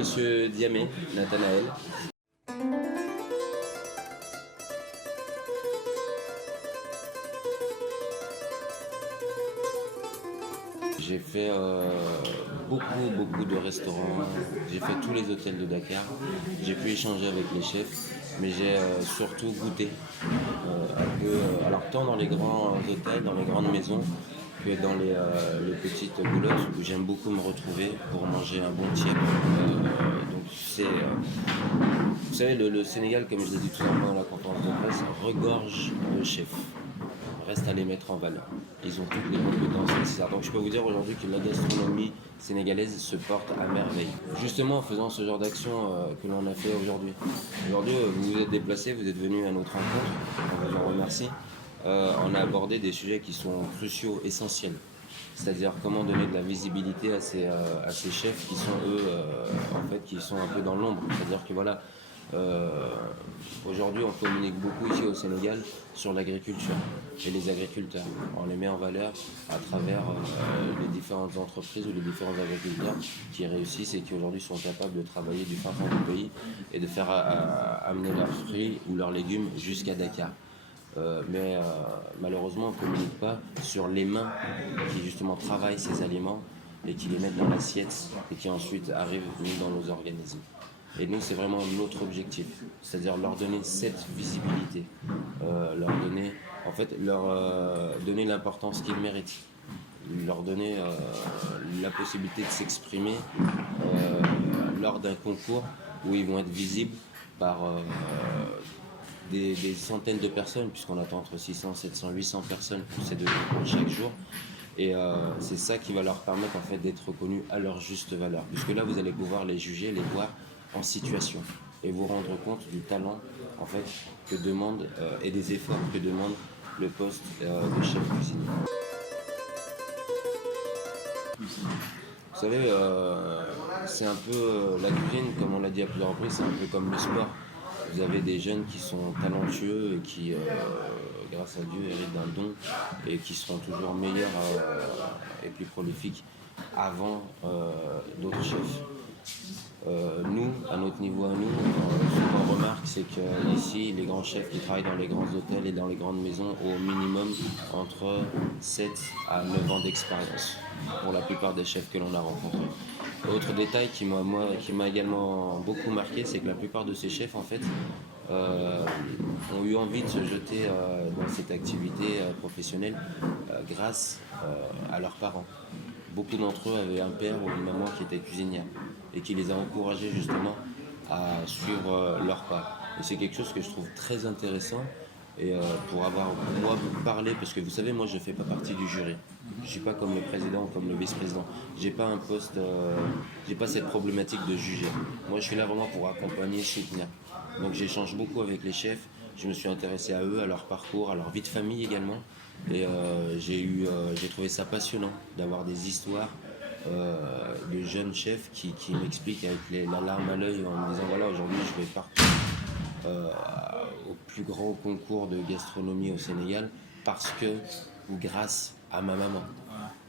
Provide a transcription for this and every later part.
Monsieur Diamé, Nathanaël. J'ai fait beaucoup de restaurants, j'ai fait tous les hôtels de Dakar, j'ai pu échanger avec les chefs, mais j'ai surtout goûté un peu, alors tant dans les grands hôtels, dans les grandes maisons, que dans les petites boulottes où j'aime beaucoup me retrouver pour manger un bon tiep. Donc vous savez, le Sénégal, comme je l'ai dit tout à l'heure à la conférence de presse, regorge de chefs. Reste à les mettre en valeur. Ils ont toutes les compétences nécessaires. Donc je peux vous dire aujourd'hui que la gastronomie sénégalaise se porte à merveille. Justement en faisant ce genre d'action que l'on a fait aujourd'hui. Aujourd'hui, vous vous êtes déplacés, vous êtes venus à notre rencontre, on vous en remercie. On a abordé des sujets qui sont cruciaux, essentiels. C'est-à-dire comment donner de la visibilité à ces chefs qui sont eux, en fait, qui sont un peu dans l'ombre. C'est-à-dire que voilà, aujourd'hui on communique beaucoup ici au Sénégal sur l'agriculture et les agriculteurs. On les met en valeur à travers les différentes entreprises ou les différents agriculteurs qui réussissent et qui aujourd'hui sont capables de travailler du fin fond du pays et de faire amener leurs fruits ou leurs légumes jusqu'à Dakar. Mais malheureusement on ne communique pas sur les mains qui justement travaillent ces aliments et qui les mettent dans l'assiette et qui ensuite arrivent nous dans nos organismes. Et nous c'est vraiment notre objectif, c'est-à-dire leur donner cette visibilité, leur donner en fait donner l'importance qu'ils méritent, leur donner la possibilité de s'exprimer lors d'un concours où ils vont être visibles par des centaines de personnes, puisqu'on attend entre 600, 700, 800 personnes pour ces deux concours chaque jour. Et c'est ça qui va leur permettre en fait d'être reconnus à leur juste valeur. Puisque là, vous allez pouvoir les juger, les voir en situation et vous rendre compte du talent en fait que demande et des efforts que demande le poste de chef cuisinier. Vous savez, c'est un peu la cuisine, comme on l'a dit à plusieurs reprises, c'est un peu comme le sport. Vous avez des jeunes qui sont talentueux et qui, grâce à Dieu, héritent d'un don et qui seront toujours meilleurs et plus prolifiques avant d'autres chefs. Nous, à notre niveau à nous, ce qu'on remarque, c'est qu'ici, les grands chefs qui travaillent dans les grands hôtels et dans les grandes maisons ont au minimum entre 7 à 9 ans d'expérience pour la plupart des chefs que l'on a rencontrés. Autre détail qui m'a également beaucoup marqué, c'est que la plupart de ces chefs, en fait, ont eu envie de se jeter dans cette activité professionnelle grâce à leurs parents. Beaucoup d'entre eux avaient un père ou une maman qui était cuisinière et qui les a encouragés justement à suivre leur pas. Et c'est quelque chose que je trouve très intéressant et pour moi parlé, parce que vous savez, moi je ne fais pas partie du jury. Je ne suis pas comme le président ou comme le vice-président. J'ai pas un poste, j'ai pas cette problématique de juger. Moi je suis là vraiment pour accompagner, soutenir. Donc j'échange beaucoup avec les chefs, je me suis intéressé à eux, à leur parcours, à leur vie de famille également. Et j'ai trouvé ça passionnant d'avoir des histoires de jeunes chefs qui m'expliquent avec la larme à l'œil en me disant voilà, aujourd'hui je vais partir au plus grand concours de gastronomie au Sénégal parce que, ou grâce à ma maman,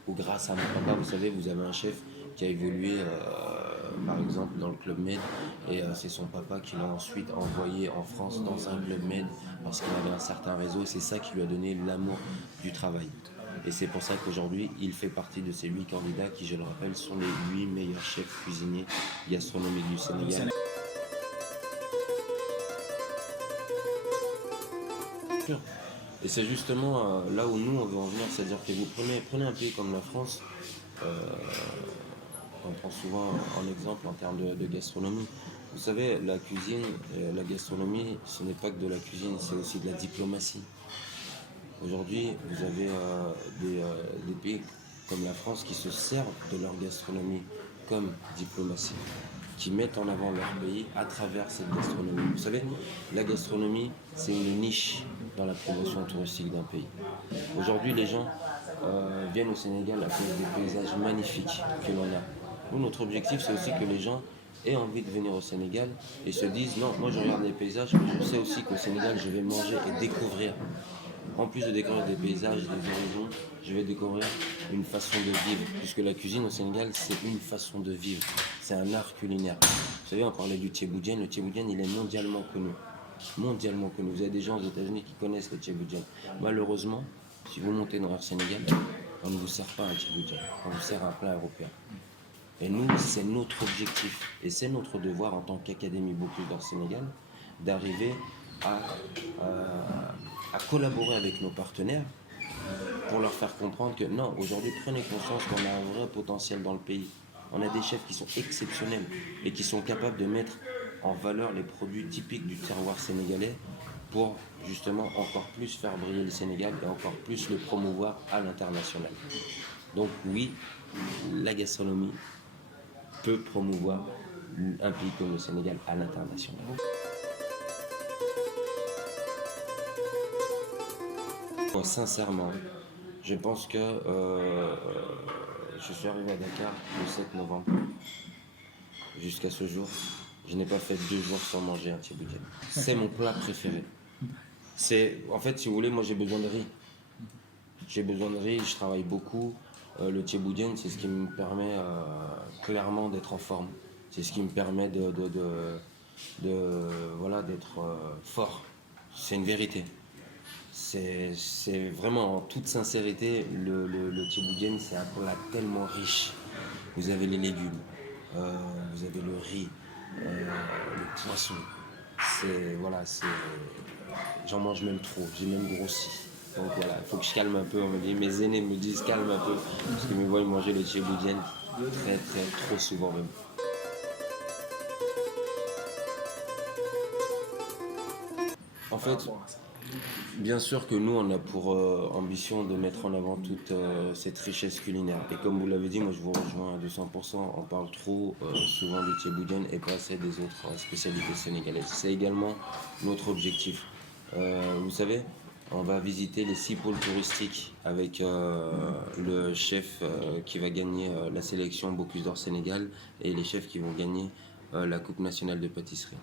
ou grâce à mon papa. Vous savez, vous avez un chef qui a évolué par exemple dans le Club Med et c'est son papa qui l'a ensuite envoyé en France dans un Club Med parce qu'il avait un certain réseau et c'est ça qui lui a donné l'amour du travail. Et c'est pour ça qu'aujourd'hui il fait partie de ces 8 candidats qui, je le rappelle, sont les 8 meilleurs chefs cuisiniers gastronomiques du Sénégal. Et c'est justement là où nous on veut en venir, c'est-à-dire que vous prenez un pays comme la France, on prend souvent en exemple en termes de gastronomie. Vous savez, la cuisine, la gastronomie, ce n'est pas que de la cuisine, c'est aussi de la diplomatie. Aujourd'hui, vous avez des pays comme la France qui se servent de leur gastronomie comme diplomatie, qui mettent en avant leur pays à travers cette gastronomie. Vous savez, la gastronomie, c'est une niche dans la promotion touristique d'un pays. Aujourd'hui, les gens viennent au Sénégal à cause des paysages magnifiques que l'on a. Nous, notre objectif, c'est aussi que les gens aient envie de venir au Sénégal et se disent non, moi je regarde les paysages, mais je sais aussi qu'au Sénégal, je vais manger et découvrir. En plus de découvrir des paysages, des horizons, je vais découvrir une façon de vivre. Puisque la cuisine au Sénégal, c'est une façon de vivre. C'est un art culinaire. Vous savez, on parlait du tchéboudjen. Le tchéboudjen, il est mondialement connu. Mondialement connu. Vous avez des gens aux États-Unis qui connaissent le tchéboudjen. Malheureusement, si vous montez dans Air Sénégal, on ne vous sert pas un tchéboudjen. On vous sert un plat européen. Et nous, c'est notre objectif. Et c'est notre devoir en tant qu'Académie Bocuse d'Or Sénégal d'arriver à collaborer avec nos partenaires pour leur faire comprendre que non, aujourd'hui, prenez conscience qu'on a un vrai potentiel dans le pays. On a des chefs qui sont exceptionnels et qui sont capables de mettre en valeur les produits typiques du terroir sénégalais pour justement encore plus faire briller le Sénégal et encore plus le promouvoir à l'international. Donc oui, la gastronomie peut promouvoir un pays comme le Sénégal à l'international. Moi, sincèrement, je pense que je suis arrivé à Dakar le 7 novembre. Jusqu'à ce jour, je n'ai pas fait 2 jours sans manger un tchéboudjen. C'est mon plat préféré. En fait, si vous voulez, moi j'ai besoin de riz. J'ai besoin de riz, je travaille beaucoup. Le tchéboudjen, c'est ce qui me permet clairement d'être en forme. C'est ce qui me permet voilà, d'être fort. C'est une vérité. C'est vraiment en toute sincérité, le tchéboudjen, c'est un plat tellement riche. Vous avez les légumes, vous avez le riz, le poisson. Voilà, j'en mange même trop, j'ai même grossi. Donc voilà, il faut que je calme un peu. Mes aînés me disent calme un peu, parce qu'ils me voient manger le tchéboudjen trop souvent même. En fait, bien sûr que nous, on a pour ambition de mettre en avant toute cette richesse culinaire. Et comme vous l'avez dit, moi je vous rejoins à 200%. On parle trop souvent du tchéboudjen et pas assez des autres spécialités sénégalaises. C'est également notre objectif. Vous savez, on va visiter les 6 pôles touristiques avec le chef qui va gagner la sélection Bocuse d'Or Sénégal et les chefs qui vont gagner la Coupe nationale de pâtisserie.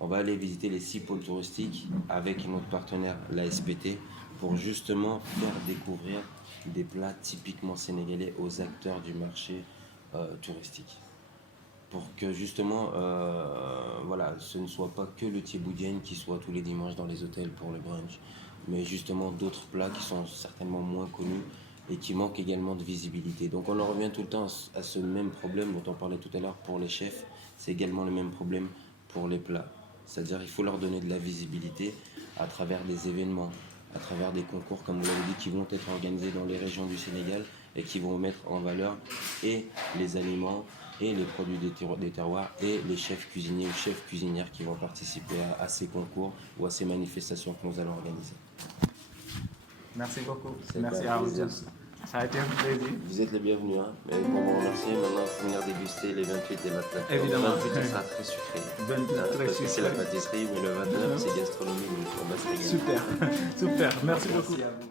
On va aller visiter les 6 pôles touristiques avec notre partenaire, la SPT, pour justement faire découvrir des plats typiquement sénégalais aux acteurs du marché touristique. Pour que justement, voilà, ce ne soit pas que le tchéboudjen qui soit tous les dimanches dans les hôtels pour le brunch, mais justement d'autres plats qui sont certainement moins connus et qui manquent également de visibilité. Donc on en revient tout le temps à ce même problème dont on parlait tout à l'heure pour les chefs, c'est également le même problème pour les plats. C'est-à-dire qu'il faut leur donner de la visibilité à travers des événements, à travers des concours, comme vous l'avez dit, qui vont être organisés dans les régions du Sénégal et qui vont mettre en valeur et les aliments et les produits des terroirs et les chefs cuisiniers ou chefs cuisinières qui vont participer à ces concours ou à ces manifestations que nous allons organiser. Merci beaucoup. C'est Merci pas à un vous. plaisir. Ça a été un plaisir. Vous êtes les bienvenus. Hein. Et pour vous remercier, maintenant, il faut venir déguster les 28 et 29. Évidemment. Le 28, ça sera très sucré. 28 très Parce que c'est la sucré. pâtisserie, mais le 29, c'est gastronomie, donc on va se régaler. Super, super. Merci beaucoup. à vous.